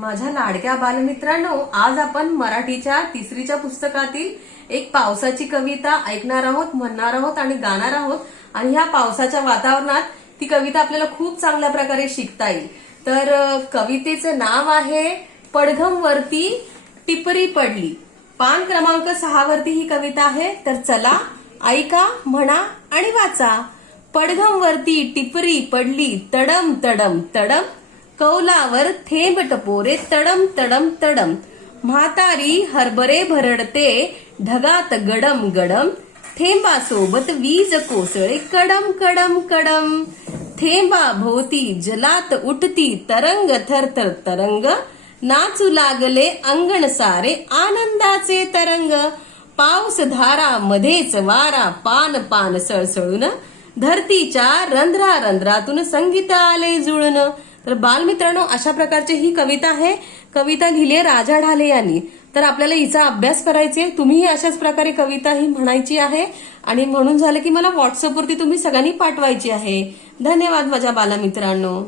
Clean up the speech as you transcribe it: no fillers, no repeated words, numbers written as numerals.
माझ्या लाडक्या बालमित्रांनो, आज आपण मराठीच्या तिसरीच्या पुस्तकातील एक पावसाची कविता ऐकणार आहोत, म्हणणार आहोत आणि गाणार आहोत. आणि ह्या पावसाच्या वातावरणात ती कविता आपल्याला खूप चांगल्या प्रकारे शिकता येईल. तर कवितेचं नाव आहे पडघम वरती टिपरी पडली. पान क्रमांक 6 वरती ही कविता आहे. तर चला ऐका, म्हणा आणि वाचा. पडघम वरती टिपरी पडली, तडम तडम तडम, कौलावर थेंब टपोरे तडम तडम तडम, म्हातारी हरभरे भरडते ढगात गडम गडम, थेंबासोबत वीज कोसळे कडम कडम कडम, थेंबा भोवती जलात उठती तरंग थरथर तरंग, नाचू लागले अंगण सारे आनंदाचे तरंग, पाऊस धारा मध्येच वारा पान पान सळसळून, धरतीच्या रंध्रा रंध्रातून संगीत आले जुळून. तर बालमित्रांनो, अशा प्रकारची ही कविता आहे. कविता लिहिली आहे राजा ढाले यांनी. तर आपल्याला हिचा अभ्यास करायचे. तुम्हीही अशाच प्रकारे कविता ही म्हणायची आहे आणि म्हणून झालं की मला व्हॉट्सअपवरती तुम्ही सगळ्यांनी पाठवायची आहे. धन्यवाद माझ्या बालमित्रांनो.